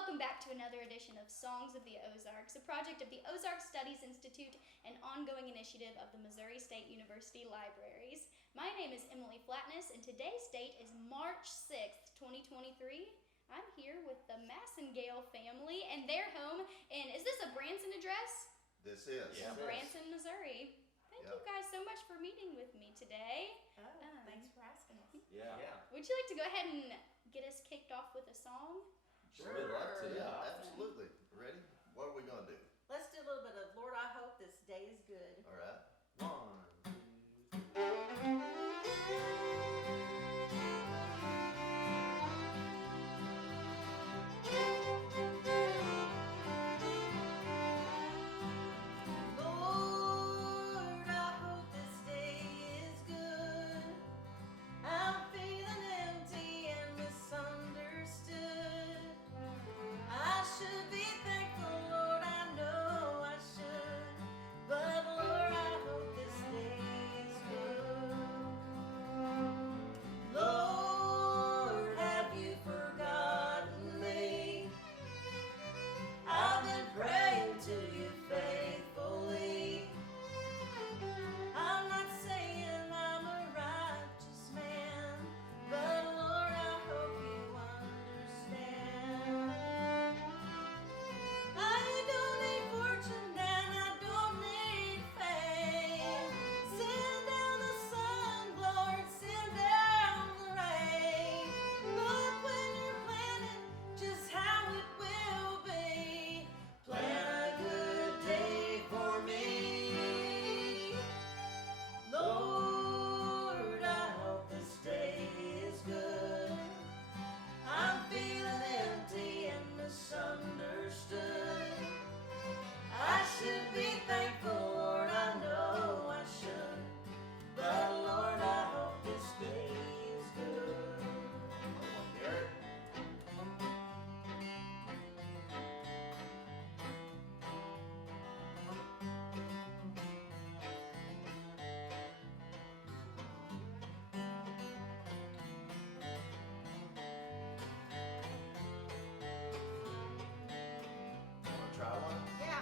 welcome back to another edition of Songs of the Ozarks, a project of the Ozark Studies Institute and ongoing initiative of the Missouri State University Libraries. My name is Emily Flatness, and today's date is March 6th, 2023. I'm here with the Massengale family and their home, and is this a Branson address? This is. Yeah, Branson, Missouri. Thank you guys so much for meeting with me today. Thanks for asking us. Yeah. Would you like to go ahead and get us kicked off with a song? Sure. We'd love to. Yeah, absolutely. Ready? What are we going to do? Let's do a little bit of Lord, I hope this day is good. All right. 1, Lord, I hope this day is good. I'm feeling empty and misunderstood. I should be thankful, Lord, I know I should. But Lord, I hope this day is good. Lord, have you forgotten me? I've been praying to you faithfully. I'm not saying I'm a righteous man, but Lord, I hope you understand. I don't need fortune and I don't need fame. Send down the sun, Lord, send down the rain. Look when you're planning just how it will be. Plan a good day for me. Lord, I hope this day is good. I'm feeling empty and misunderstood. I should be thankful, Lord, I know I should. But Lord, I hope this day is good. Come on, Garrett. Want to try one? Yeah.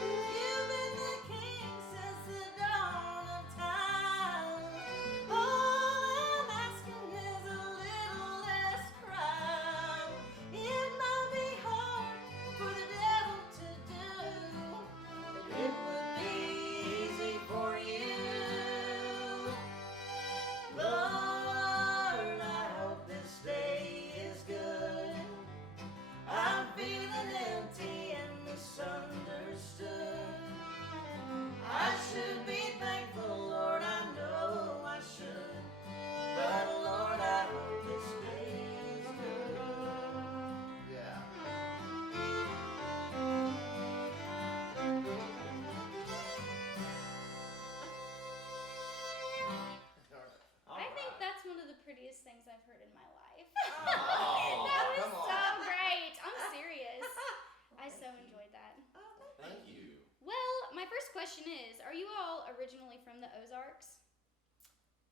You've been the king since the dawn of time. All I'm asking is a little less crime. It might be hard for the devil to do, but it would be easy for you. Lord, I hope this day is good. I'm feeling empty and misunderstood. I should be thankful, Lord, I know I should. But Lord, I hope this day is good. Yeah. I think that's one of the prettiest things I've heard in my life. Oh, That was come on. so great. I'm serious. I so enjoyed that. Oh, Thank you. Well, my first question is, are you all originally from the Ozarks?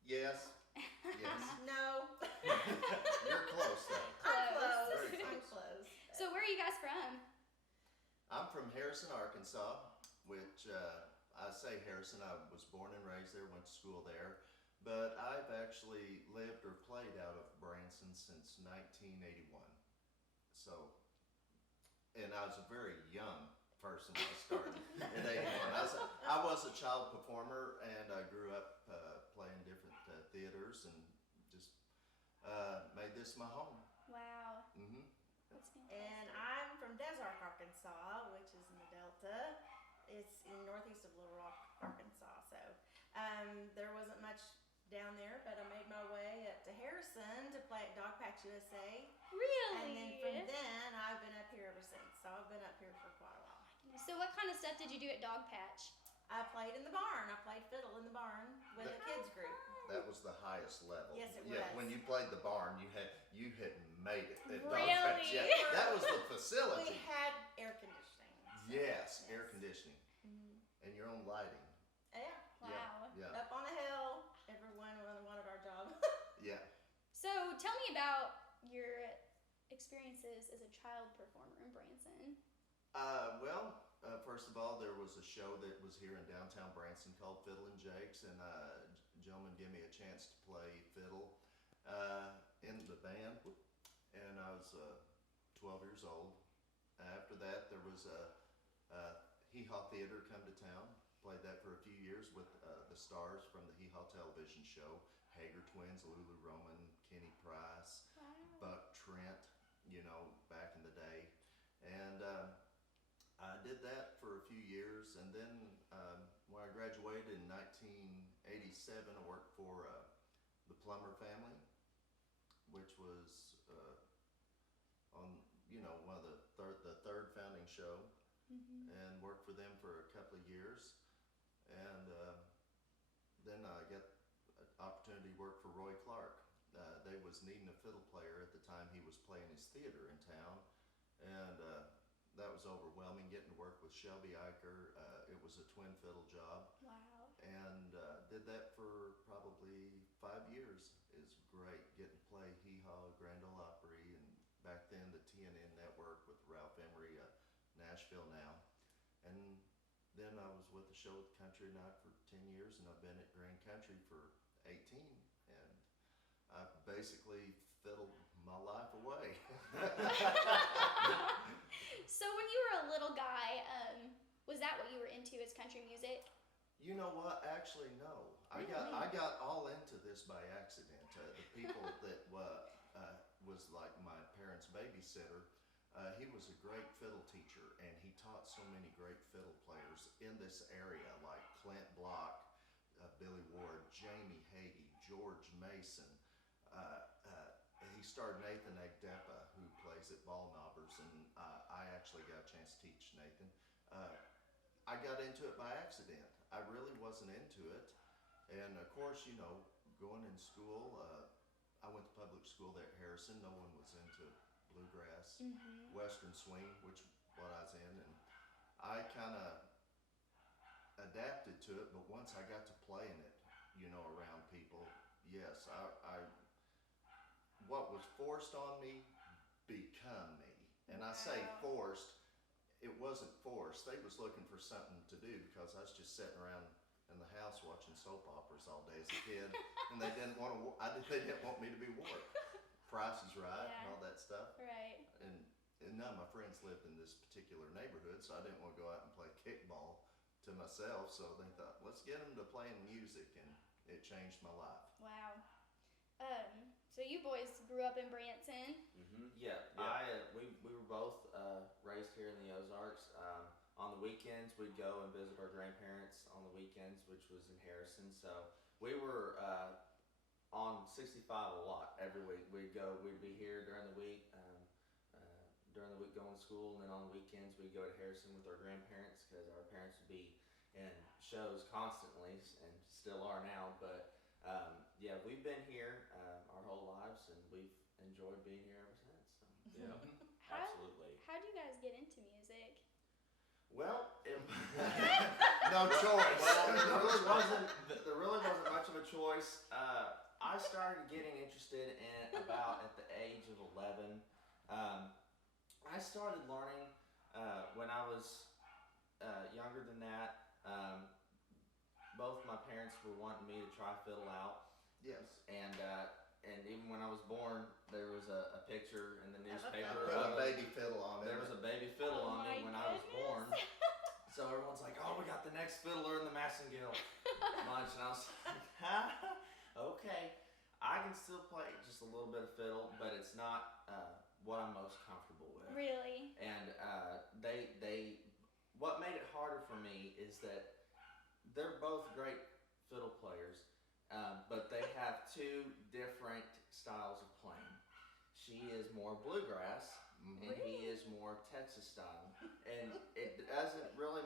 Yes. Yes. no. You're close, though. I'm Close. close. Very I'm close. close. So where are you guys from? I'm from Harrison, Arkansas, which I say Harrison. I was born and raised there, went to school there, but I've actually lived or played out of Branson since 1981. So, and I was a very young person when I started in 81. I was a child performer, and I grew up playing different theaters and just made this my home. Wow. Mm-hmm. That's fantastic. And I'm from Desark, Arkansas, which is in the Delta. It's in northeast of Little Rock, Arkansas. So there wasn't much down there, but I made my way up to Harrison to play at Dogpatch USA. Really? And then from then, I've been up here ever since. So I've been up here for quite a while. So what kind of stuff did you do at Dogpatch? I played in the barn. I played fiddle in the barn with a kids group. That was the highest level. Yes, it Yeah, was. when you played the barn, you had made it. Really? Yeah, that was the We facility. had air conditioning. so, Yes, air conditioning Mhm. and your own lighting. Yeah. Wow. Yeah, Up on a hill. Everyone wanted our job. yeah. So tell me about your experiences as a child performer in Branson. First of all, there was a show that was here in downtown Branson called Fiddle and Jakes, and a gentleman gave me a chance to play fiddle in the band, and I was 12 years old. After that, there was a Hee Haw Theater come to town. Played that for a few years with the stars from the Hee Haw television show, Hager Twins, Lulu Roman, Kenny Price, Wow. Buck Trent, back in the day. And I did that for a few years, and then when I graduated in 1987, I worked for the Plummer family, which was on one of the third founding show, Mhm. and worked for them for a couple of years, and then I got an opportunity to work for Roy Clark. They was needing a fiddle player at the time. He was playing his theater in town, and that was overwhelming getting to work with Shelby Eicher. It was a twin fiddle job, Wow. and did that for probably 5 years. It was great getting to play Hee Haw, Grand Ole Opry, and back then the TNN network with Ralph Emery, Nashville now. And then I was with the show with Country Night for 10 years, and I've been at Grand Country for 18. And I basically fiddled my life away. So when you were a little guy, was that what you were into as country music? You know what? Actually, no. I Really? got all into this by accident. The people that was like my parents' babysitter. He was a great fiddle teacher, and he taught so many great fiddle players in this area, like Clint Block, Billy Ward, Jamie Hagee, George Mason. He started Nathan Agdepa, who plays at Ball Knobbers, and I actually got a chance to teach Nathan. I got into it by accident. I really wasn't into it, and of course, going in school, I went to public school there at Harrison. No one was into bluegrass, Mm-hmm. Western swing, which what I was in, and I kind of adapted to it. But once I got to playing it, around people, yes, I what was forced on me become me, and I say Wow. forced. It wasn't forced. They was looking for something to do because I was just sitting around in the house watching soap operas all day as a kid, and they didn't want to. They didn't want me to be warped. Price is Right and Yeah. all that stuff. Right. And none of my friends lived in this particular neighborhood, so I didn't want to go out and play kickball to myself. So they thought, let's get them to playing music, and it changed my life. Wow. So you boys grew up in Branson. Yeah. Yeah. We were both raised here in the Ozarks. On the weekends, we'd go and visit our grandparents on the weekends, which was in Harrison. So we were on 65 a lot every week. We'd be here during the week, going to school, and then on the weekends we'd go to Harrison with our grandparents because our parents would be in shows constantly and still are now. But yeah, we've been here our whole lives, and we've enjoyed being here ever since. So, yeah, How absolutely. How do you guys get into music? Well, No choice. well, there really wasn't much of a choice. I started getting interested in about at the age of 11. I started learning when I was younger than that. Both my parents were wanting me to try fiddle out, Yes. and even when I was born, there was a picture in the Of a I newspaper. put a of- baby fiddle on it. There was a baby fiddle Oh on me my when I was goodness. born. So everyone's like, "Oh, we got the next fiddler in the Massengill bunch," and I was like, "Okay, I can still play just a little bit of fiddle, but it's not what I'm most comfortable with." Really? And what made it harder for me is that they're both great fiddle players, but they have two different styles of playing. She is more bluegrass, Mhm. and he is more Texas style. And it doesn't really,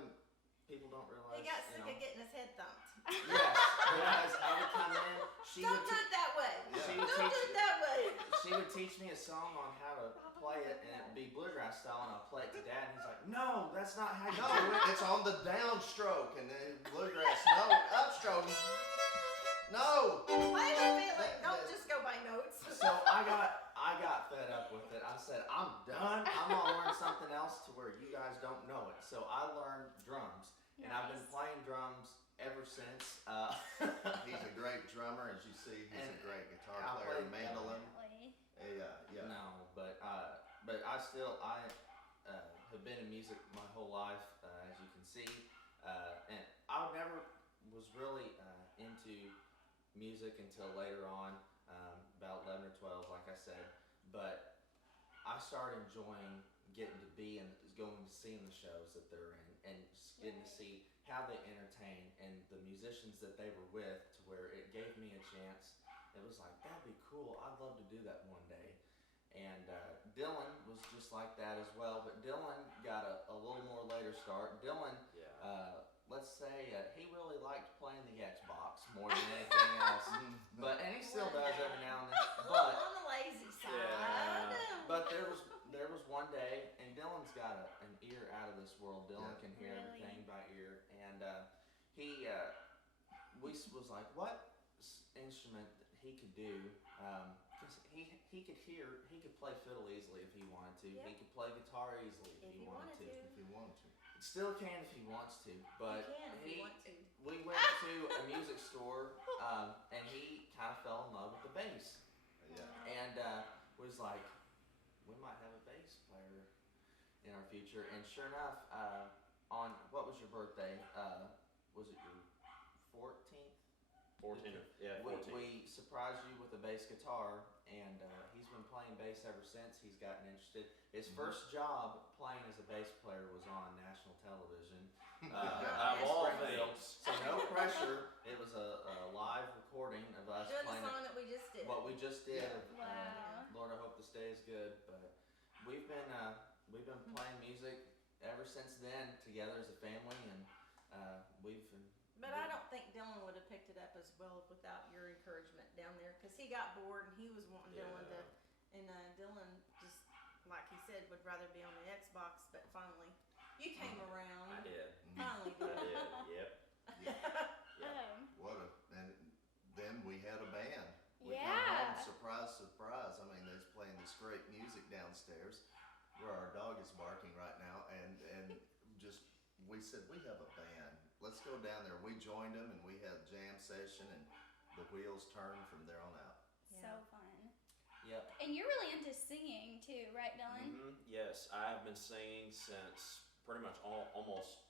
people don't realize got you sick know. of getting his head thumped. Yes, because I would come in. Don't do it that way. Yeah. She Don't would do teach it that way. she would teach me a song on how to play it, and it'd be bluegrass style, and I'd play it to Dad, and he's like, "No, that's not how you No, do it." it's on the downstroke and the bluegrass. No, upstroke. No. Wait a minute. Don't just go by notes. So I got fed up with it. I said, "I'm done. I'm gonna learn something else to where you guys don't know it." So I learned drums, and I've been Nice. playing drums ever since. He's a great drummer, as you see. He's And a great guitar I player, played- mandolin. Definitely. Yeah. No, but I still have been in music my whole life, as you can see, and I never was really into music until later on, about 11 or 12, like I said. But I started enjoying getting to be and going to see the shows that they're in, and just getting to see how they entertain and the musicians that they were with, to where it gave me a chance. It was like, that'd be cool. I'd love to do that one day. And Dylan was just like that as well, but Dylan got a little more later start. Dylan, let's say he really liked playing the Xbox more than anything else. And he still does every now and then. But on the lazy side. Yeah. but there was one day, and Dylan's got an ear out of this world. Dylan Yeah. can hear Really? everything by ear, and he was like, what instrument that he could do? 'Cause he could play fiddle easily if he wanted to. Yep. He could play guitar easily if he wanted to. If you want to. Still can if he wants to, but You can if you want to. we went to a music store, and he kind of fell in love with the bass, Yeah. and was like, we might have a bass player in our future. And sure enough, on what was your birthday? Was it your 14th? 14. Yeah, We 14. surprised you with a bass guitar, and he's been playing bass ever since. He's gotten interested. His Mhm. first job playing as a bass player was on national television. Of all Springfield. things. So no pressure. It was a live recording of us Doing the playing song that we just did. what we just did. Wow. Lord, I hope this day is good. But we've been playing music ever since then together as a family, and we've. But I don't think Dylan would have picked it up as well without your encouragement down there, because he got bored and he was wanting Dylan to, and Dylan just, like he said, would rather be on the Xbox. But finally, you came around. I did. Finally, I did. did. Yep. What a, and then we had a band. We Yeah. come home, surprise, surprise. I mean, they're playing this great music downstairs where our dog is barking right now, and just, we said, we have a band. Let's go down there. We joined them, and we had a jam session, and the wheels turned from there on out. So fun. Yep. And you're really into singing too, right, Dylan? Yes, I have been singing since pretty much almost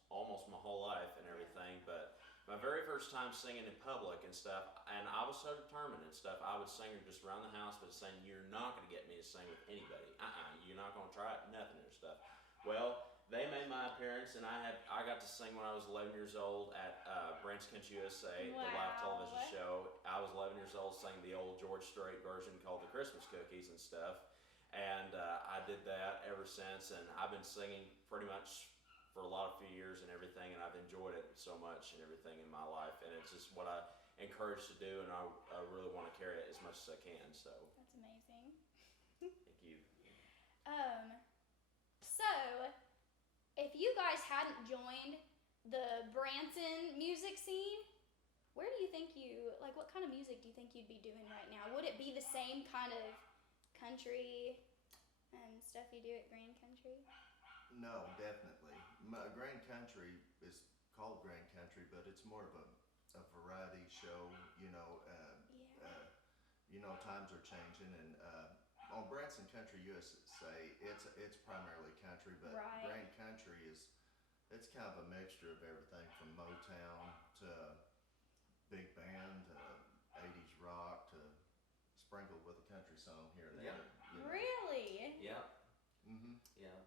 my whole life and everything. But my very first time singing in public and stuff, and I was so determined and stuff. I would sing her just around the house, but saying, "You're not gonna get me to sing with anybody. You're not gonna try it. Nothing and stuff." Well, they made my appearance, and I got to sing when I was 11 years old at Branch Country USA, the live Wow. television show. I was 11 years old, sang the old George Strait version called the Christmas Cookies and stuff. And I did that ever since, and I've been singing pretty much for a lot of few years and everything, and I've enjoyed it so much and everything in my life, and it's just what I encourage to do, and I really want to carry it as much as I can. So That's amazing. thank you. So if you guys hadn't joined the Branson music scene, where do you think what kind of music do you think you'd be doing right now? Would it be the same kind of country and stuff you do at Grand Country? No, definitely. Grand Country is called Grand Country, but it's more of a variety show. Times are changing, and on Branson Country USA, it's primarily country, but Right. Grand Country it's kind of a mixture of everything from Motown to big band to 80s rock to sprinkled with a country song here and there. Really? Yep. Mm-hmm. Yeah.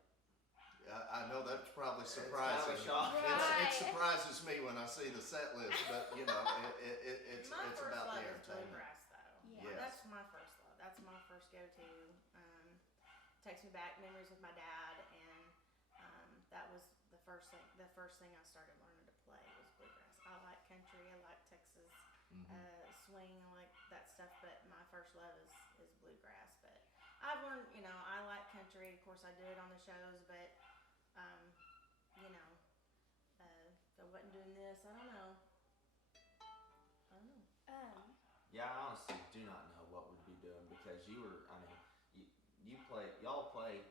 I know that's probably It's kind surprising. of a shock. Right. It surprises me when I see the set list, but it's My it's first about love the is entertainment. bluegrass, though. Yeah. Yes. That's my first love. That's my first go-to. Takes me back memories with my dad, and that was the first thing I started learning to play was swing and like that stuff. But my first love is bluegrass. But I've learned, I like country. Of course, I do it on the shows, but you know, if I wasn't doing this, I don't know. Yeah, I honestly do not know what we'd be doing because y'all play,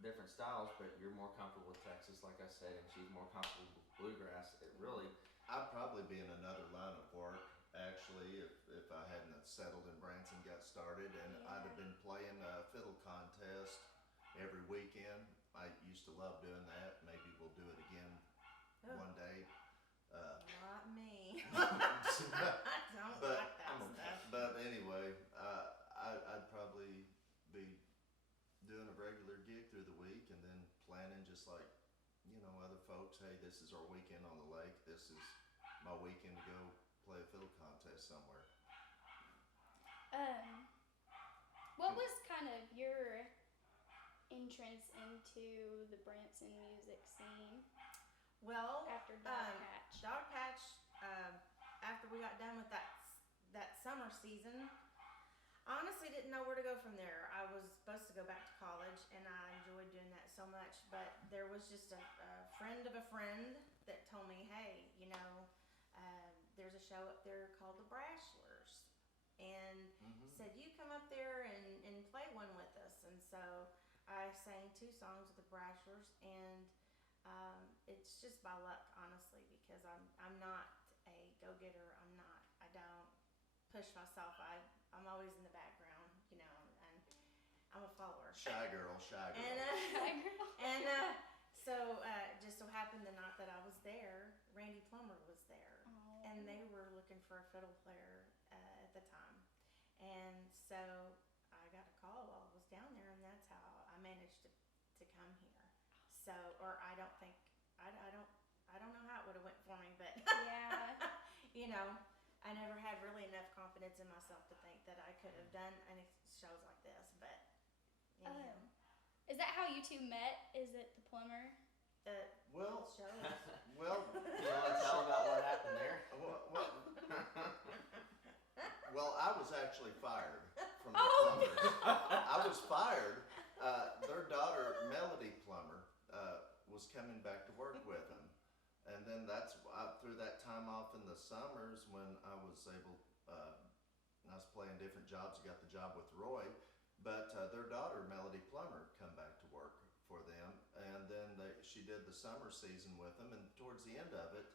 different styles, but you're more comfortable with Texas, like I said, and she's more comfortable with bluegrass. It really, I'd probably be in another line of work, actually, if I hadn't settled in Branson, got started, and I'd have been playing a fiddle contest every weekend. I used to love doing that. Maybe we'll do it again one day. Not me. I don't But like that stuff. But anyway, I'd probably be doing a regular gig through the week and then planning just like, other folks, hey, this is our weekend on the lake. This is my weekend to go play a fiddle contest somewhere. What was kind of your entrance into the Branson music scene Well, after Dogpatch? Dogpatch, after we got done with that summer season, I honestly didn't know where to go from there. I was supposed to go back to college, and I enjoyed doing that so much, but there was just a friend of a friend that told me, hey, there's a show up there called the Brashlers, and said, you come up there and play one with us. And so I sang 2 songs with the Brashlers, and it's just by luck, honestly, because I'm not a go-getter. I don't push myself. I'm always in the background, and I'm a follower. Shy girl. And so just so happened the night that I was there, Randy Plummer was there, and they were looking for a fiddle player at the time. And so I got a call while I was down there, and that's how I managed to come here. So, or I don't know how it would have went for me, but Yeah. I never had really enough confidence in myself to think that I could have done any shows like this. But Is that how you two met? Is it the plumber? Well, shows. well, you want to tell about what happened there? well, I was actually fired from the Oh! plumbers. I was fired. Their daughter, Melody Plummer, was coming back to work with them. And then through that time off in the summers when I was able, I was playing different jobs, I got the job with Roy, but their daughter, Melody Plummer, come back to work for them. And then she did the summer season with them, and towards the end of it,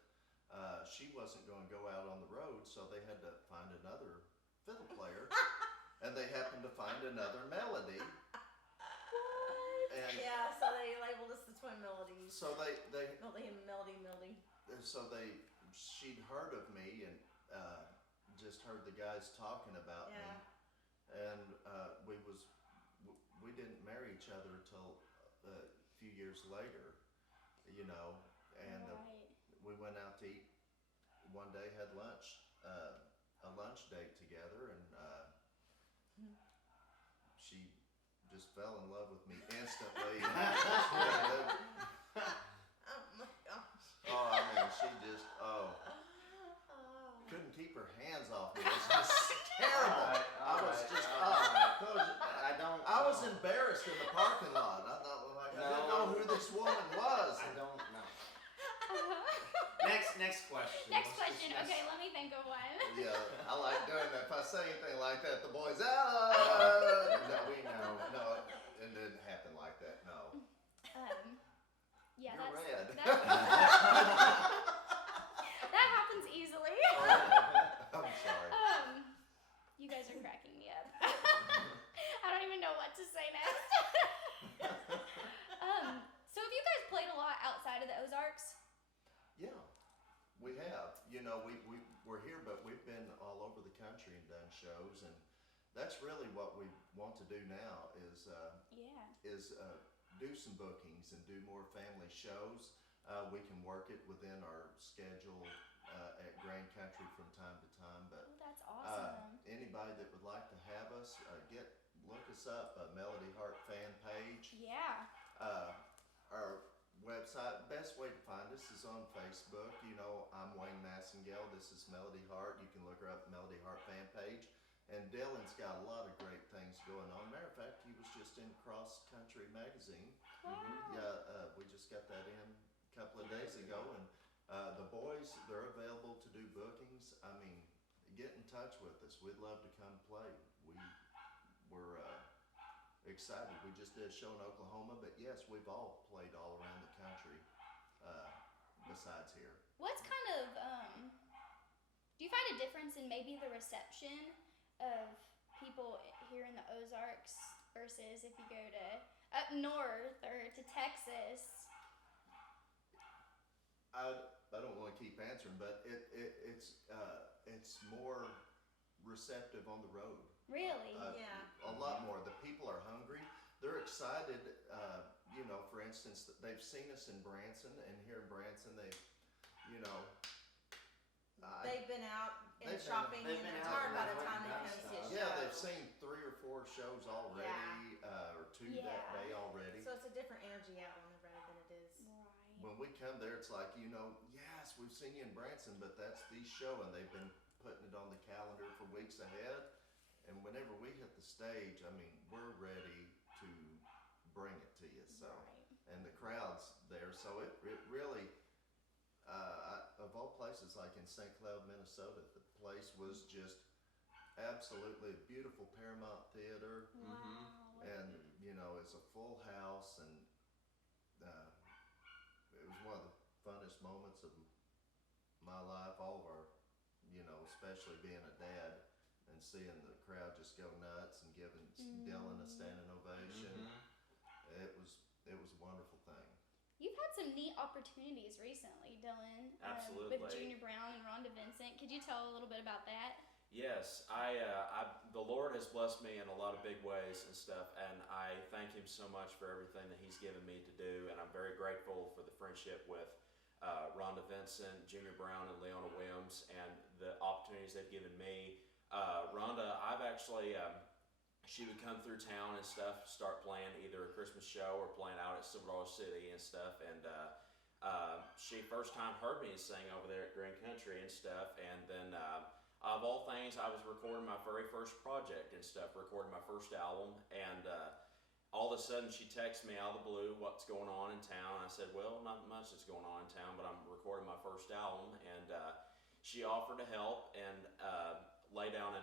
she wasn't going to go out on the road, so they had to find another fiddle player, and they happened to find another Melody. And Yeah, so they labeled us the twin melodies. so Melody and Melody. she'd heard of me and just heard the guys talking about me, and we didn't marry each other until a few years later, and Right. we went out to eat one day, had lunch, a lunch date together, and she just fell in love with me instantly. Oh my gosh. Oh, I mean, she just, couldn't keep her hands off me. It was just terrible. I was embarrassed in the parking lot. I thought, I didn't know who this woman was. I don't know. Next question. Next Let's question. discuss- Okay, let me think of one. Yeah, I like doing that. If I say anything like that, the boys, no, we know. No, it didn't happen like that, no. Yeah, You're red. That happens easily. I'm sorry. You guys are cracking me up. I don't even know what to say next. So have you guys played a lot outside of the Ozarks? Yeah, we have. We're here, but we've been all over the country and done shows, and that's really what we want to do now is do some bookings and do more family shows. We can work it within our schedule at Grand Country from time to time, but Oh, that's awesome. anybody that would like to have us, look us up, Melody Hart fan page. Yeah. Our website, best way to find us is on Facebook. I'm Wayne Massey Nightingale. This is Melody Hart. You can look her up, Melody Hart fan page. And Dylan's got a lot of great things going on. Matter of fact, he was just in Cross Country magazine. Wow. Yeah, we just got that in a couple of days ago, and the boys, they're available to do bookings. I mean, get in touch with us. We'd love to come play. We're excited. We just did a show in Oklahoma, but yes, we've all played all around the country besides here. What's kind of do you find a difference in maybe the reception of people here in the Ozarks versus if you go to up north or to Texas? I don't want to keep answering, but it's more receptive on the road. Really? Yeah. A lot more. The people are hungry. They're excited. For instance, they've seen us in Branson, and here in Branson, They've been out and They've been- shopping, they've and been it's out hard by and the time they got come see a stuff. show. yeah, they've seen 3 or 4 shows already, or 2 that Yeah. day already. So it's a different energy out on the road than it is. Right. When we come there, it's like, yes, we've seen you in Branson, but that's the show, and they've been putting it on the calendar for weeks ahead. And whenever we hit the stage, I mean, we're ready to bring it to you. So, Right. and the crowd's there, so it really, of all places, like in St. Cloud, Minnesota, the place was just absolutely a beautiful Paramount Theater, Wow. and it's a full house, and it was one of the funnest moments of my life. All of our, especially being a dad and seeing the crowd just go nuts and giving Dylan a standing ovation. It was a wonderful thing. You've had some neat opportunities recently, Dylan. Absolutely. With Junior Brown and Rhonda Vincent. Could you tell a little bit about that? Yes, the Lord has blessed me in a lot of big ways and stuff, and I thank Him so much for everything that He's given me to do, and I'm very grateful for the friendship with Rhonda Vincent, Junior Brown, and Leona Williams, and the opportunities they've given me. Rhonda, I've actually, she would come through town and stuff, start playing either a Christmas show or playing out at Silver Dollar City and stuff, and she first time heard me sing over there at Green Country and stuff, and then of all things, I was recording my very first project and stuff, recording my first album, and all of a sudden she texts me out of the blue, what's going on in town. I said, well, not much is going on in town, but I'm recording my first album, and she offered to help and lay down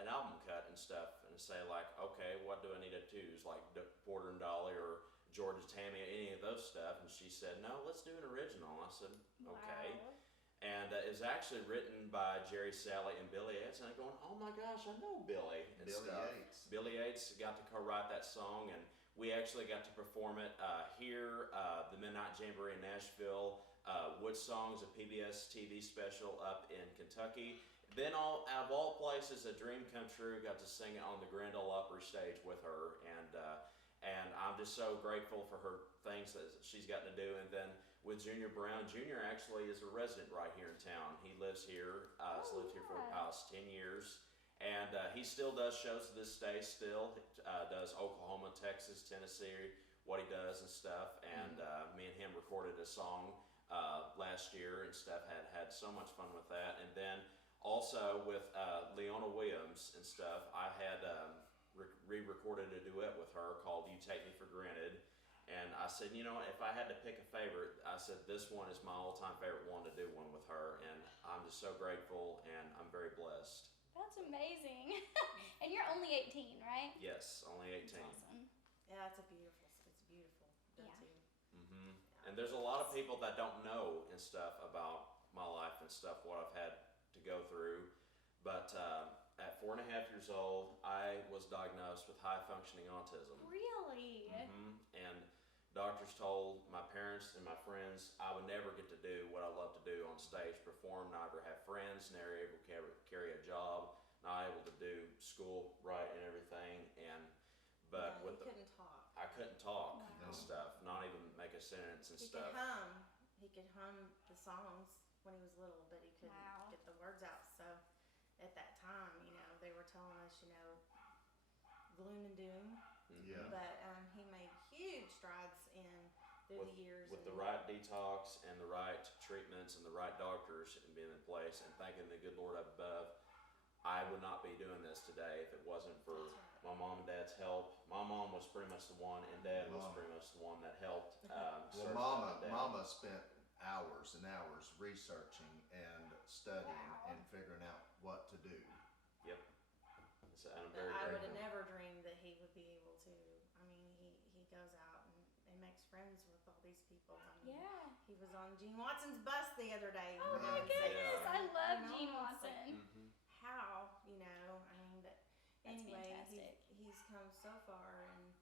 an album cut and stuff, and say like, okay, what do I need to choose, like Porter and Dolly or Georgia Tammy, any of those stuff, and she said, no, let's do an original. I said, okay. Wow. And it was actually written by Jerry Salley and Billy Yates, and I'm going, oh my gosh, I know Billy and Billy stuff. Yates. Billy Yates got to co-write that song, and we actually got to perform it here, the Midnight Jamboree in Nashville, Wood Songs, a PBS TV special up in Kentucky. Then out of all places, a dream come true, got to sing it on the Grand Ole Opry stage with her, and I'm just so grateful for her things that she's gotten to do. And then with Junior Brown, Junior actually is a resident right here in town. He lives here, has lived here for the past 10 years, and he still does shows to this day. Still does Oklahoma, Texas, Tennessee, what he does and stuff. And me and him recorded a song last year and stuff. Had so much fun with that. And then also with Leona Williams and stuff, I had re-recorded a duet with her called "You Take Me for Granted." And I said, if I had to pick a favorite, I said this one is my all-time favorite one to do one with her, and I'm just so grateful, and I'm very blessed. That's amazing. And you're only 18, right? Yes, only 18. That's awesome. Yeah, it's beautiful. Yeah. Too. Hmm. And there's a lot of people that don't know and stuff about my life and stuff, what I've had to go through. But at 4.5 years old, I was diagnosed with high-functioning autism. Really? And doctors told my parents and my friends I would never get to do what I love to do on stage, perform, never have friends, never able to carry a job, not able to do school right and everything. But Yeah, with you couldn't talk. I couldn't talk Wow. and stuff, not even make a sentence and He stuff. could hum. He could hum the songs when he was little, but he couldn't Wow. get the words out. So at that time, they were telling us, gloom and doom. Yeah. But he made huge strides through the years. With the and- right detox and the right treatments and the right doctors and being in place, and thanking the good Lord up above, I would not be doing this today if it wasn't for my mom and dad's help. My mom was pretty much the one, and dad was pretty much the one that helped. Well, search up and down. Mama spent hours and hours researching and studying and figuring out what to do. Yep. So I'm But very I would grateful. have never dreamed that he would be able to. I mean, he goes out and makes friends with all these people. I mean, Yeah. he was on Gene Watson's bus the other day. Oh for my God's sake. goodness, Yeah. I love You know, Gene it's like- Watson. Mhm. How, I mean, but That's anyway, fantastic. he's come so far and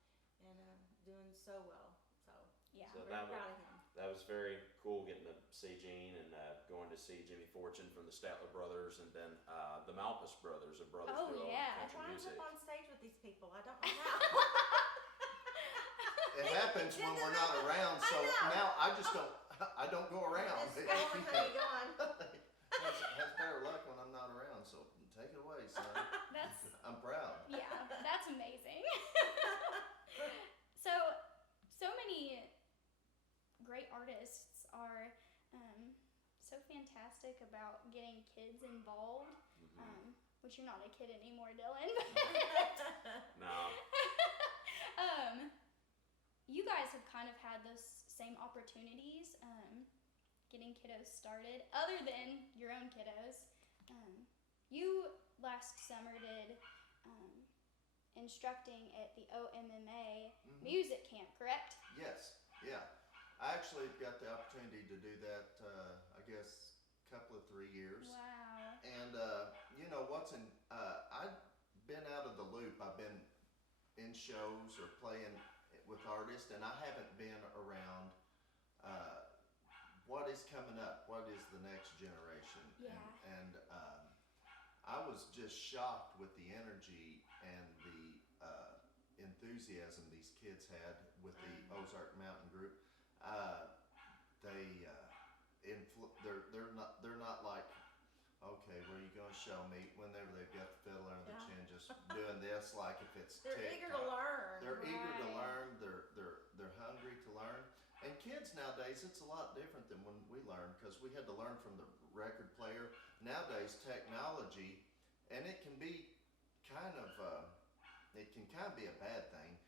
doing so well. So Yeah. So I'm that very was- proud of him. That was very cool getting to see Gene and going to see Jimmy Fortune from the Statler Brothers, and then the Malpas Brothers, a brothers Oh, duo of yeah. That's country why I'm music. up on stage with these people. I don't know how. It happens when we're not around, so I know. now I don't go around. Just go on, honey, go on. has better luck when I'm not around, so take it away, son. That's I'm proud. yeah, that's amazing. so many great artists are so fantastic about getting kids involved. Mhm. Which you're not a kid anymore, Dylan. No. You guys have kind of had those same opportunities getting kiddos started, other than your own kiddos. You last summer did instructing at the OMMA Mhm. music camp, correct? Yes, yeah. I actually got the opportunity to do that, I guess, a couple of 3 years. Wow. And you know I've been out of the loop. I've been in shows or playing with artists, and I haven't been around what is coming up, what is the next generation. Yeah. And I was just shocked with the energy and the enthusiasm these kids had with the Ozark Mountain Group. They're not like, okay, what are you gonna show me? Whenever they've got the fiddle under their Yeah. chin, just doing this like if it's They're eager to TikTok. learn. They're eager to Right. learn. They're hungry to learn. And kids nowadays, it's a lot different than when we learned, because we had to learn from the record player. Nowadays, technology, and it can be kind of be a bad thing.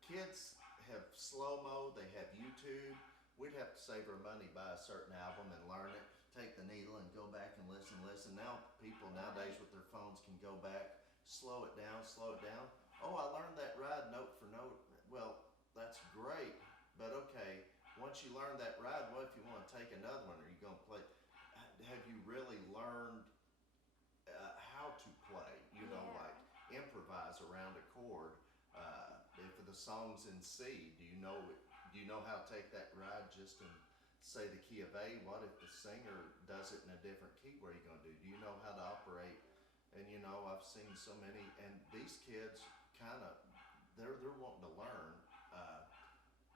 Kids have slow-mo. They have YouTube. We'd have to save our money, buy a certain album and learn it, take the needle and go back and listen. Now people nowadays with their phones can go back, slow it down. Oh, I learned that ride note for note. Well, that's great, but okay, once you learn that ride, what if you want to take another one? Are you going to play? Have you really learned how to play? You know, Yeah. like improvise around a chord. If the song's in C, do you know how to take that ride just in, say, the key of A? What if the singer does it in a different key? What are you going to do? Do you know how to operate? And you know, I've seen so many, and these kids they're wanting to learn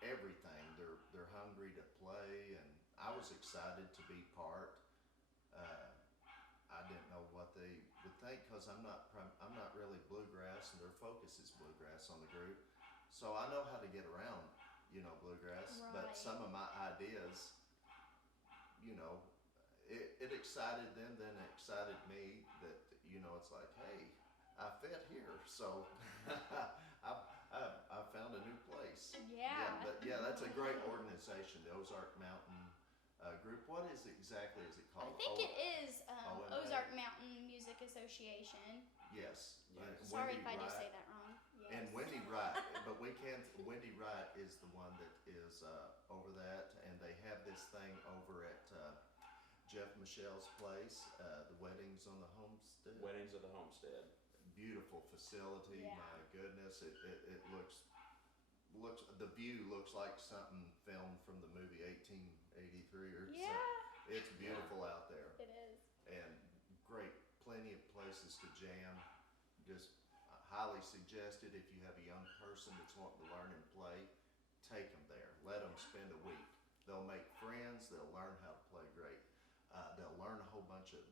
everything. They're hungry to play, and I was excited to be part. I didn't know what they would think, because I'm not really bluegrass, and their focus is bluegrass on the group. So I know how to get around, bluegrass. Right. But some of my ideas, it excited them, then it excited me that, it's like, hey, I fit here. So I found a new place. Yeah. That's a great organization, the Ozark Mountain Group. What is it exactly? Is it I called? think it is OMA? Ozark Mountain Music Association. Yes. Yes. Sorry Wendy if I do Wright- say that wrong. Yes. And Wendy Wright, but Wendy Wright is the one that is over that, and they have this thing over at Jeff Michelle's place, the Weddings on the Homestead. Weddings of the Homestead. Beautiful facility. Yeah. My goodness, it looks the view looks like something filmed from the movie 1883 or Yeah, something. It's beautiful out there, it is. and great, plenty of places to jam. Just highly suggested if you have a young person that's wanting to learn and play, take them there. Let them spend a week. They'll make friends. They'll learn how to play great. They'll learn a whole bunch of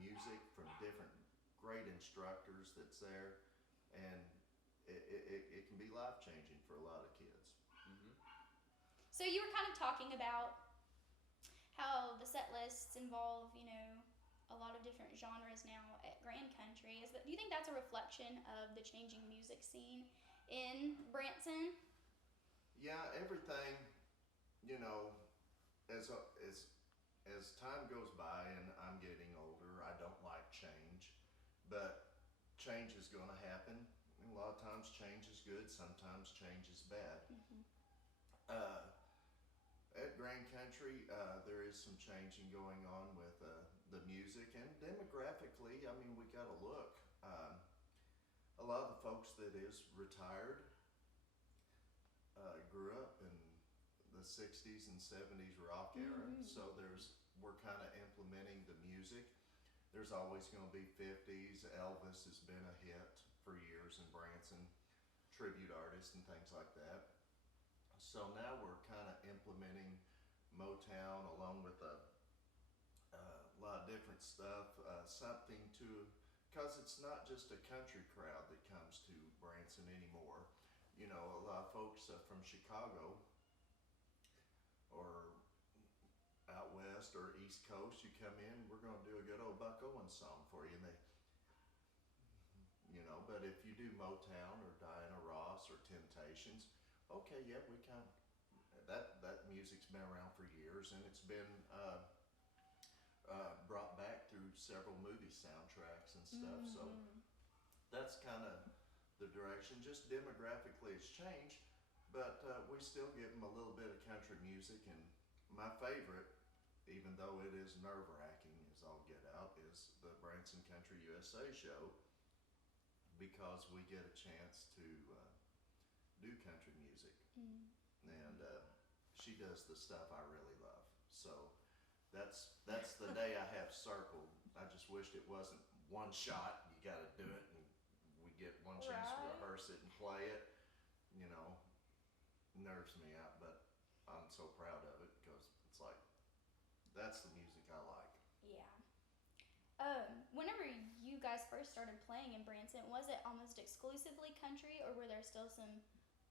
music from different great instructors that's there, and it can be life changing for a lot of kids. Mm-hmm. So you were kind of talking about how the set lists involve, you know, a lot of different genres now at Grand Country. Do you think that's a reflection of the changing music scene in Branson? Yeah, everything, you know, as time goes by and I'm getting older, I don't like change, but change is going to happen. A lot of times change is good, sometimes change is bad. Mm-hmm. At Grand Country, there is some changing going on with the music, and demographically, I mean, we got to look. A lot of the folks that is retired grew up in the 60s and 70s rock era, so we're kind of implementing the music. There's always going to be 50s. Elvis has been a hit for years in Branson, tribute artists and things like that. So now we're kind of implementing Motown along with a lot of different stuff, something because it's not just a country crowd that comes to Branson anymore. You know, a lot of folks from Chicago or out west or East Coast, you come in, we're going to do a good old Buck Owens song for you. And but if you do Motown or Diana Ross or Temptations, okay, yeah, we kind of, that music's been around for years, and it's been brought back through several movie soundtracks and stuff. So that's kind of the direction. Just demographically, it's changed, but we still give them a little bit of country music. And my favorite, even though it is nerve-wracking as all get out, is the Branson Country USA show, because we get a chance to do country music. And she does the stuff I really love. So that's the day I have circled. I just wished it wasn't one shot. You got to do it, and we get one chance to rehearse it and play it. You know, nerves me out, but I'm so proud of it because it's like that's the music I like. Yeah. Whenever you guys first started playing in Branson, was it almost exclusively country, or were there still some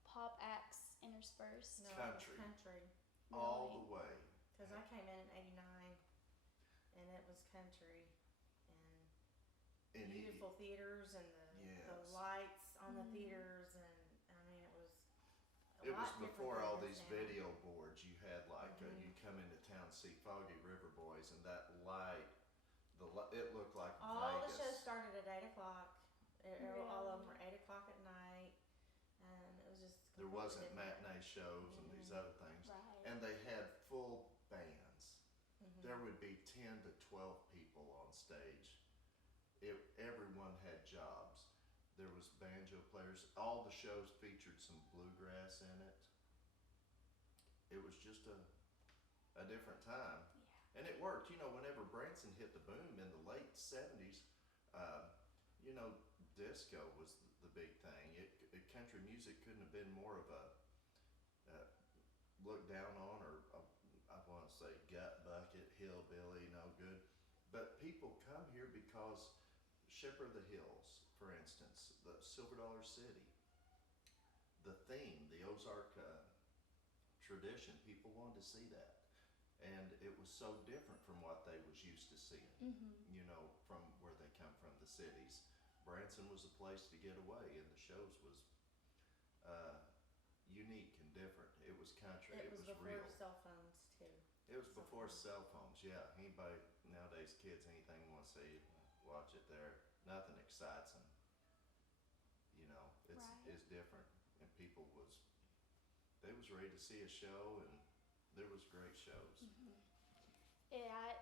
pop acts interspersed? No, Country. it was country. All the way. Because I came in '89, and it was country, and And beautiful theaters, and the Yes. lights on the theaters, and I mean, it was. It was lot different before than all it these is now. video boards. You had like you come into town, see Foggy River Boys, and that light, it looked like All the Vegas. shows started at 8 o'clock. All of them Really? were 8 o'clock at night, and it was just. There completely wasn't different. matinee shows and these other things, Right. and they had full bands. Mhm. There would be 10 to 12 people on stage. Everyone had jobs. There was banjo players. All the shows featured some bluegrass in it. It was just a different time. Yeah. And it worked. You know, whenever Branson hit the boom in the late 70s, you know, disco was the big thing. Country music couldn't have been more of a looked down on, or I want to say gut bucket, hillbilly, no good. But people come here because Shepherd of the Hills, for instance, the Silver Dollar City, the theme, the Ozark tradition, people wanted to see that. And it was so different from what they was used to seeing, you know, from where they come from, the cities. Branson was a place to get away, and the shows was unique and different. It was country. It was before real. cell phones too. It was before cell phones. Yeah, anybody nowadays, kids, anything want to see, watch it there. Nothing excites them. You know, it's different, and people they was ready to see a show, and there was great shows. Yeah,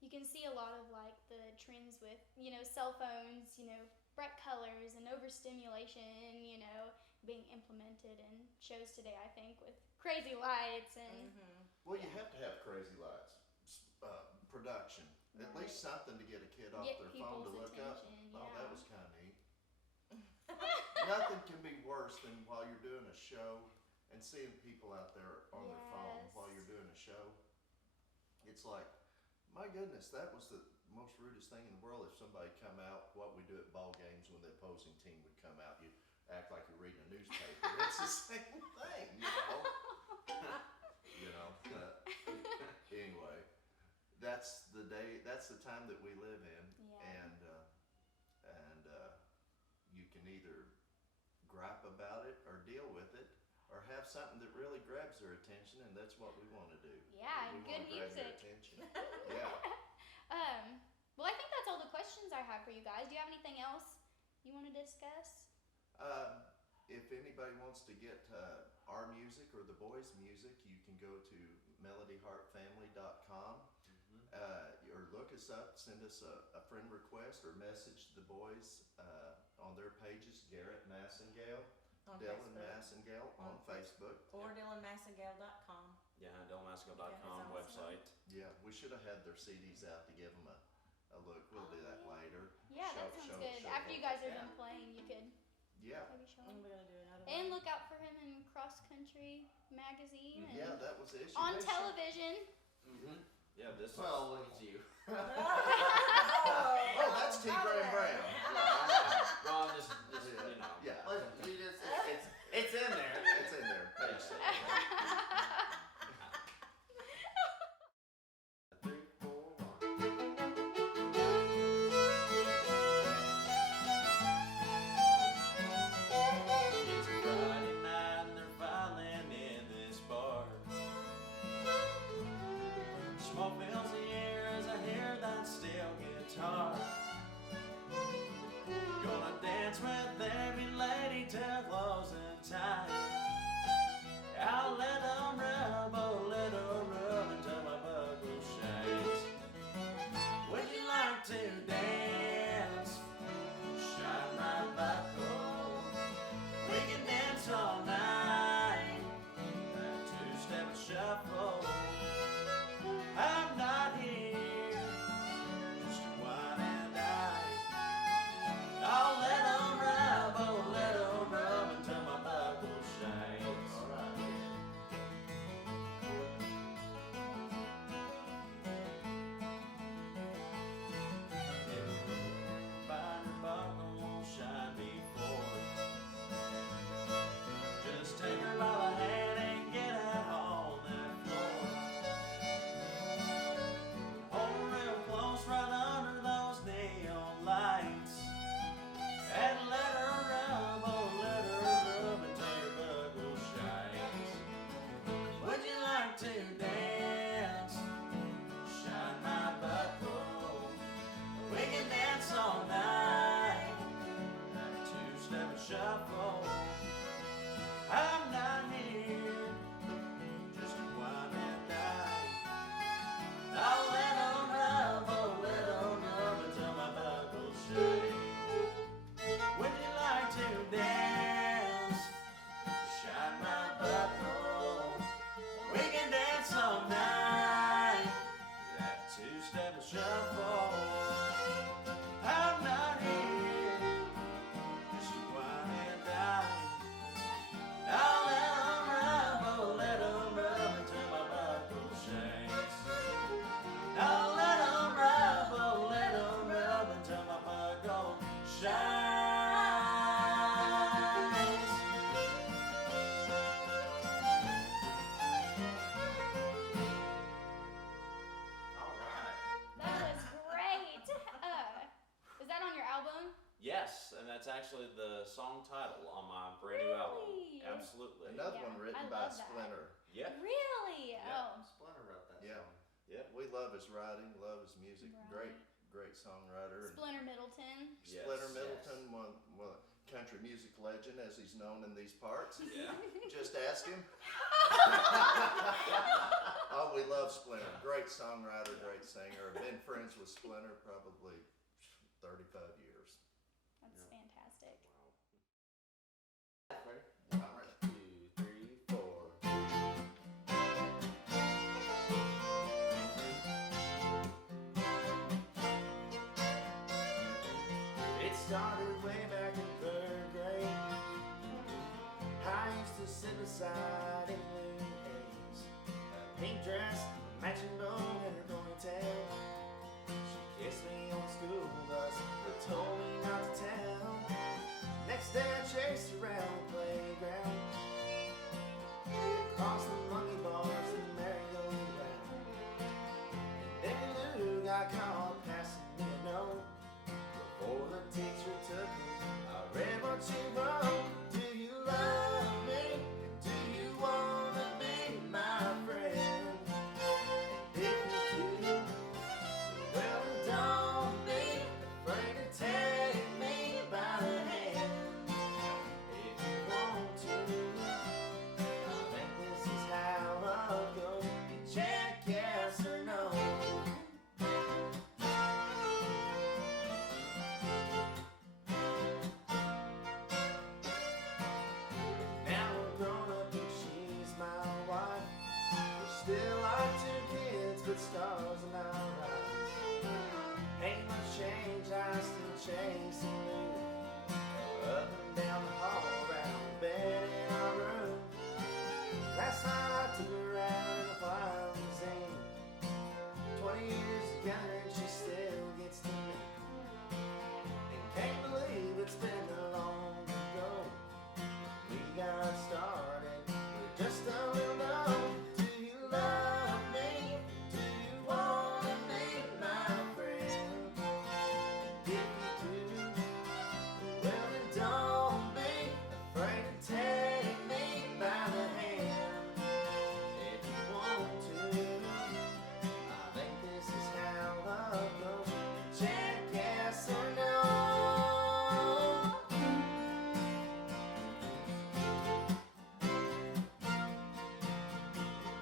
you can see a lot of like the trends with, you know, cell phones, you know, bright colors and overstimulation, you know, being implemented in shows today, I think, with crazy lights and Well, you have to have crazy lights, production, at Right. least something to get a kid off get their phone to people's look up. attention. Oh, Yeah. that was kind of neat. Nothing can be worse than while you're doing a show and seeing people out there on their phone while Yes. you're doing a show. It's like, my goodness, that was the most rudest thing in the world. If somebody come out, what we do at ball games when the opposing team would come out, you act like you're reading a newspaper. It's the same thing, you know. You know, anyway, that's the day. That's the time that we live in, Yeah. and you can either gripe about it or deal with it, or have something that really grabs their attention, and that's what we want to do. Yeah, we good wanna grab their music. attention. Yeah. Well, I think that's all the questions I have for you guys. Do you have anything else you want to discuss? If anybody wants to get our music or the boys' music, you can go to melodyheartfamily.com or look us up, send us a friend request, or message the boys on their pages, Garrett Massengale, On Dylan Facebook. Massengale on Facebook. Or DylanMassengale.com. Yeah, DylanMassengale.com Yeah, his own website. Yeah, we should have had their CDs out to give them a look. We'll do that yeah. later. Yeah, that sounds good. After you guys are done playing, you could Yeah. maybe show I'm them. gonna do another And one. look out for him in Cross Country Magazine and Yeah, that was the issue. on They should- television. Mm-hmm. Yeah, this Well, look at you. Oh, that's T. Graham Brown. Well, I'm just you know. Yeah. Listen, you just, it's in there. It's in there. Page 7. 3, 4, 1. It's a Friday night and they're filing in this bar. Smoke fills the air as I hear that steel guitar. Gonna dance with every lady till closing time. I'll let 'em rub, oh let 'em rub until my buckle shakes. Would you like to dance? Shine my buckle. We can dance all night. That two-step shuffle. I'm not here just to wine and dine. I'll let 'em rub, oh let 'em rub until my buckle shakes. All right. Find your buckle won't shine before. Just take her by the hand and get out on that floor. Hold her real close right under those neon lights. And let her rub, oh let her rub until your buckle shines. Would you like to dance? Shine my buckle. We can dance all night. That two-step shuffle. I'm not here just to wine and dine. I'll let 'em rub, oh let 'em rub until my buckle shakes. Would you like to dance? Shine my buckle. We can dance all night. That two-step shuffle. I'm not here just to wine and dine. I'll let 'em rub, oh let 'em rub until my buckle shakes. I'll let 'em rub, oh let 'em rub until my buckle shines. All right. That was great. Is that on your album? Yes, and that's actually the song title on my brand new album. Really? Absolutely. Another Yeah, one written I by love that. Splinter. Yep. Really? Yeah. Oh. Splinter wrote that Yeah. song. Yep. We love his writing, love his music. Right. Great songwriter. And Splinter Middleton. Yes, Splinter yes. Middleton, one country music legend as he's known in these parts. Yeah. Just ask him. Oh, we love Splinter. Great songwriter, great singer. I've been friends with Splinter probably 35 years. That's Yeah. fantastic. Ready? All right. 2, 3, 4. It started way back in third grade. I used to sit beside a blue haze, a pink dress, a matching bow, and her ponytail. She kissed me on the school bus, but told me not to tell. Next day I chased her around the playground, across the monkey bars and merry-go-round. I called, passing me a note. Before the teacher took me, I read what she wrote. Do you love me? Do you wanna be my friend? And if you do, well then don't be afraid to take me by the hand. If you want to, I think this is how I'll go. You check yes or no. Now we're grown up and she's my wife. We're still like two kids, but stars in our eyes. Ain't much change, I still chasing you. Up and down the hall, around the bed in our room. Last night I took her out in a white limousine. 20 years younger and she still gets to me. And can't believe it's been that long ago. We got started with just a little note. Do you love me? Do you wanna be my friend? If you do, well then don't be afraid to take me by the hand. If you want to, I think this is how love goes. Check yes or no.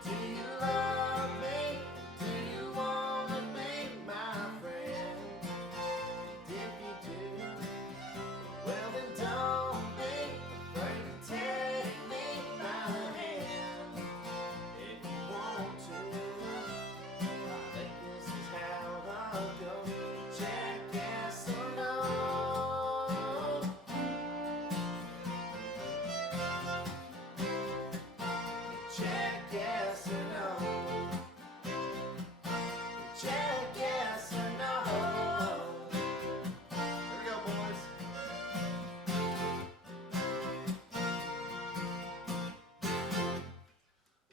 Do you love me? Do you wanna be my friend? If you do, well then don't be afraid to take me by the hand. If you want to, I think this is how I'll go. Check yes or no. Check yes or no. Check yes or no. Here we go, boys.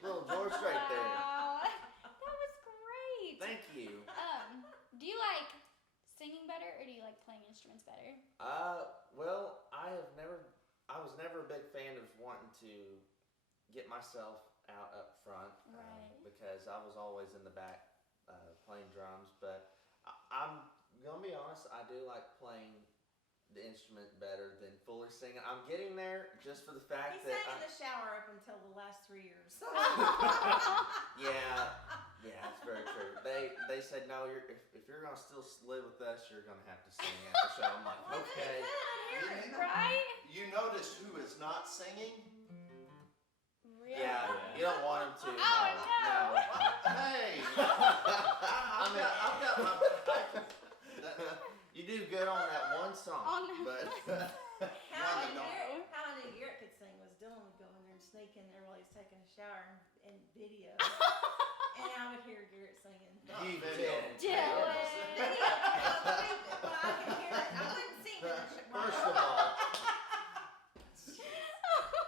Little George right there. Wow. That was great. Thank you. Do you like singing better or do you like playing instruments better? Well, I was never a big fan of wanting to get myself out up front, Right. because I was always in the back playing drums. But I'm gonna be honest, I do like playing the instrument better than fully singing. I'm getting there just for the He fact sang that in the shower up until the last 3 years. yeah, it's very true. They said no, if you're gonna still live with us, you're gonna have to sing at the show. I'm like, Well, okay. then he could, I'd hear it. Right? You noticed who is not singing? Really? Yeah, you don't want him to. Oh, no. Hey! I mean, I've got my. you do good on that one song, On but How I No, knew no. how I knew Garrett could sing was Dylan would go in there and sneak in there while he's taking a shower and video, and I would hear Garrett singing. you video. did. Dylan. Video, well, I could hear it. I wouldn't sing it. First of all,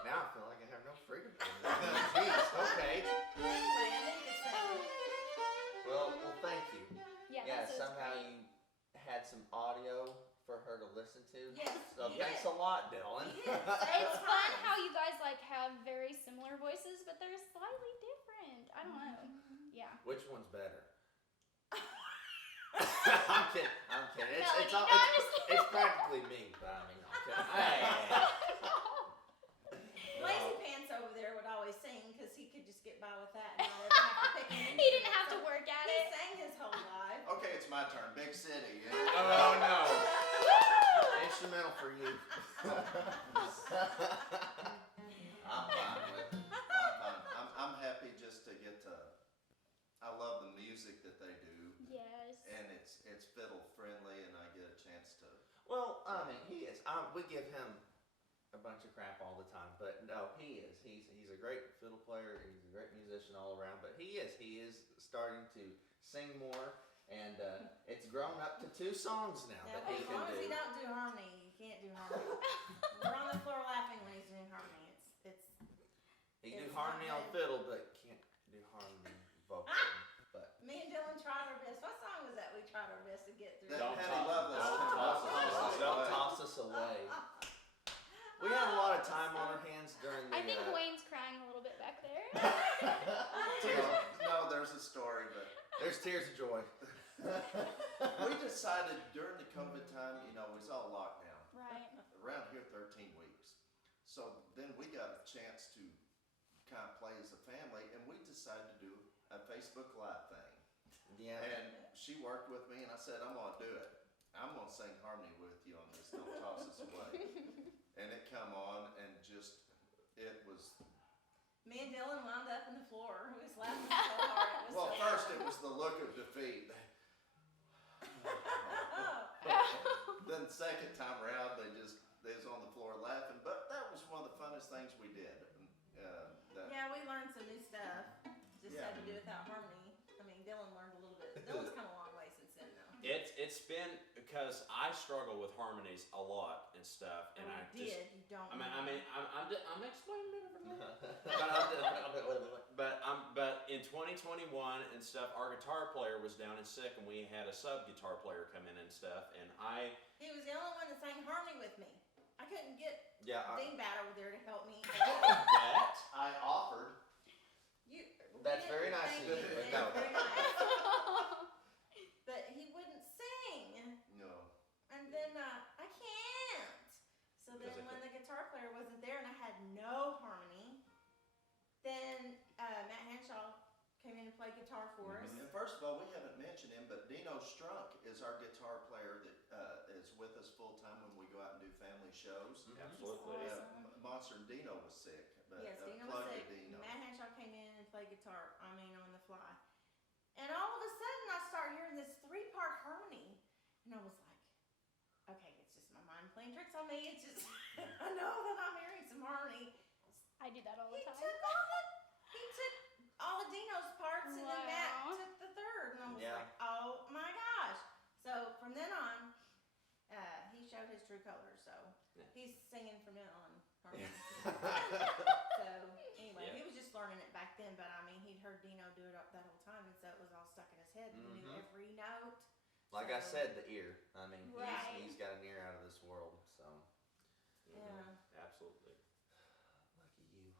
now I feel like I have no freedom. Jeez, okay. Anyway, I knew you could sing. Well, thank you. Yeah, Yeah, that sounds somehow great. you had some audio for her to listen to. Yes, So you thanks did. a lot, Dylan. You did. It's fun how you guys like have very similar voices, but they're slightly different. I don't know. Yeah. Which one's better? I'm kidding. Melody, It's no, I'm just it's practically me, but I mean, I'm kidding. Hey. Lazy Pants over there would always sing because he could just get by with that and not ever have to pick an He didn't have to instrument. work at He it. sang his whole life. Okay, it's my turn. Big city. Oh no. Instrumental for you. I'm fine with it. I'm fine. I'm happy just to get to. I love the music that they do, Yes. and it's fiddle friendly, and I get a chance to. Well, I mean, he is. We give him a bunch of crap all the time, but no, he is. He's a great fiddle player. He's a great musician all around. But he is starting to sing more, and it's grown up to 2 songs now Now, that he as can long as do. he don't do harmony, you can't do harmony. We're on the floor laughing when he's doing harmony. It's He can do it's harmony not on good. fiddle, but can't do harmony vocal. But me and Dylan tried our best. What song was that we tried get through. That Don't Patty toss- Loveless don't came toss up us with away. this Don't way. toss us away. We had a lot of time on our hands during the. I think Wayne's crying a little bit back there. No, there's a story, but There's tears of joy. we decided during the COVID time, you know, we was all locked down. Right. Around here 13 weeks. So then we got a chance to kind of play as a family, and we decided to do a Facebook Live thing. Yeah. And she worked with me, and I said, I'm going to do it. I'm going to sing harmony with you on this, Don't Toss Us Away. And it come on, and just, it was, Me and Dylan wound up on the floor. We was laughing so hard. It was well, so first it was the look of defeat. Then the second time around, they was on the floor laughing, but that was one of the funnest things we did. Yeah, we learned some new stuff. Just Yeah. had to do without harmony. I mean, Dylan learned a little bit. Dylan's come a long way since then, though. It's been because I struggle with harmonies a lot and stuff, and I you just. did. You don't. I'm explaining it every but in 2021 and stuff, our guitar player was down and sick, and we had a sub guitar player come in and stuff, and He was the only one that sang harmony with me. I couldn't get Yeah. Dingbat over there to help me. that I offered. You. That's very nice Thank of you, but It's no. very nice. But he wouldn't sing. No. And then I can't. So then Because when the guitar player wasn't there and I had no harmony, then Matt Hanshaw came in and played guitar for us. And first of all, we haven't mentioned him, but Dino Strunk is our guitar player that is with us full time when we go out and do family shows. absolutely. Awesome. Monster Dino was sick, but Yes, Dino plug was to sick. Dino. Matt Hanshaw came in and played guitar, I mean, on the fly. And all of a sudden, I start hearing this 3-part harmony. And I was like, okay, it's just my mind playing tricks on me. It's just, I know that I'm hearing some harmony. I do that all the He time. took all of Dino's parts, and then Matt Wow. took the third. And I was Yeah. like, oh my gosh. So from then on, he showed his true colors. So Yeah. he's singing from now on. harmony. Yeah. So anyway, Yeah. he was just learning it back then, but I mean, he'd heard Dino do it up that whole time, and so it was all stuck in his head. He knew Mhm. every note. Like I So- said, the ear. I mean, Right. he's got an ear out of this world. So Yeah. Absolutely. lucky you.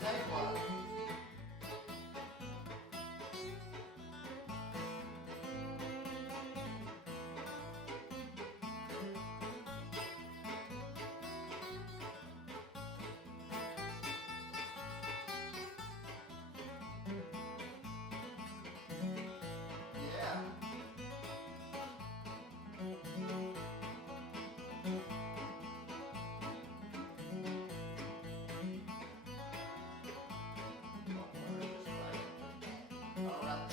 Take one. Yeah. All right.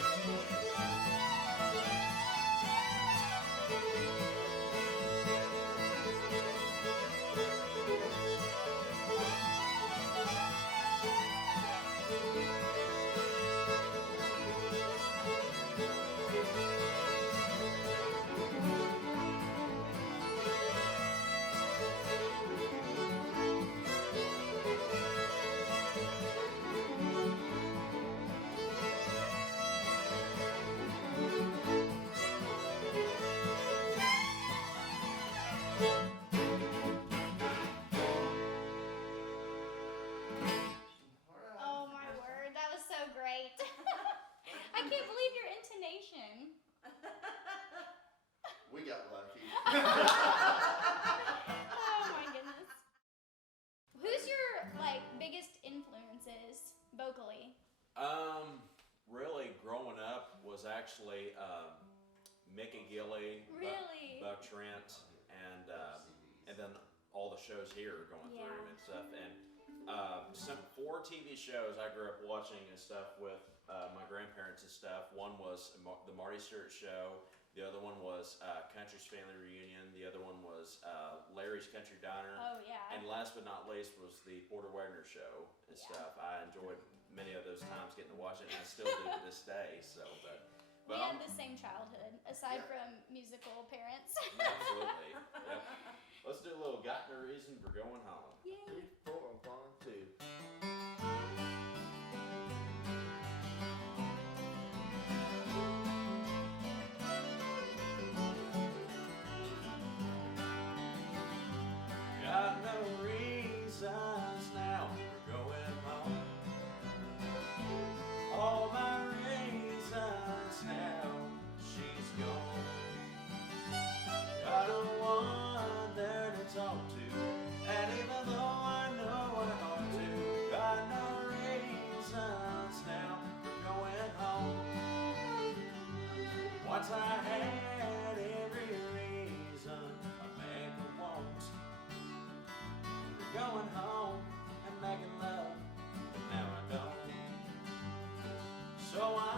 and then all the shows here going Yeah. through and stuff. And some 4 TV shows I grew up watching and stuff with my grandparents and stuff. One was the Marty Stewart Show. The other one was Country's Family Reunion. The other one was Larry's Country Diner. Oh yeah. And last but not least was the Porter Wagner Show and Yeah. stuff. I enjoyed many of those times getting to watch it, and I still do to this day. So, We but had the same childhood, aside Yeah. from musical parents. absolutely. Yep. Let's do a little "Got No Reason for Going Home." Yay. 3, 4, 1, 2. Got no reasons now for going home. All my reasons now she's gone. Got no one there to talk to, and even though I know I ought to, got no reasons now for going home. Once I had every reason a man could want for going home and making love, but now I don't. So I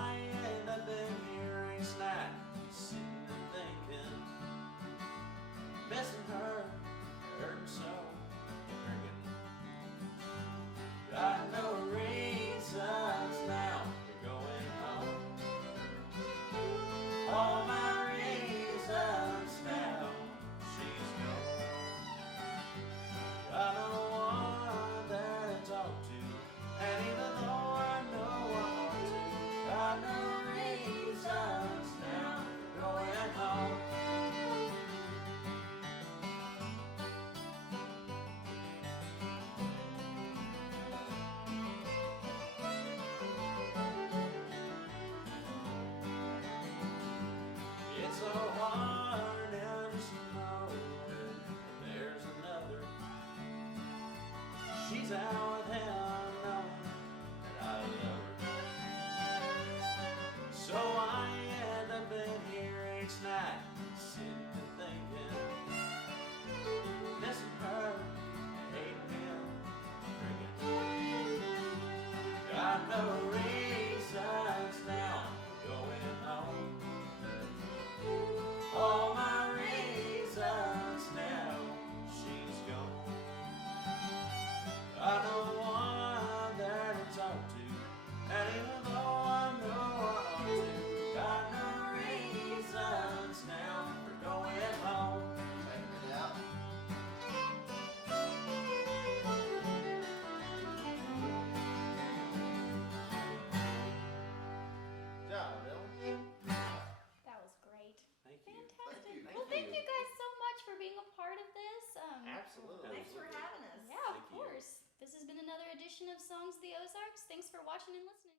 end up in here each night, sitting and thinking, missing her, hurting so, drinking. Got no reasons now for going home. All my reasons now she's gone. Got no one there to talk to, and even though I know I ought to, got no reasons now for going home. It's so hard now just to know that there's another. She's out with him knowing that I love her. So I end up in here each night, sitting and thinking, missing her, hating him, drinking. Got no reasons now for going home. All my reasons now she's gone. Got no one there to talk to, and even though I know I ought to, got no reasons now for going home. Check it out. Good job, Dylan. That was great. Thank you. Fantastic. Thank you. Well, thank you guys so much for being a part of this. Absolutely. Thanks for having us. Yeah, of Thank you. course. This has been another edition of Songs of the Ozarks. Thanks for watching and listening.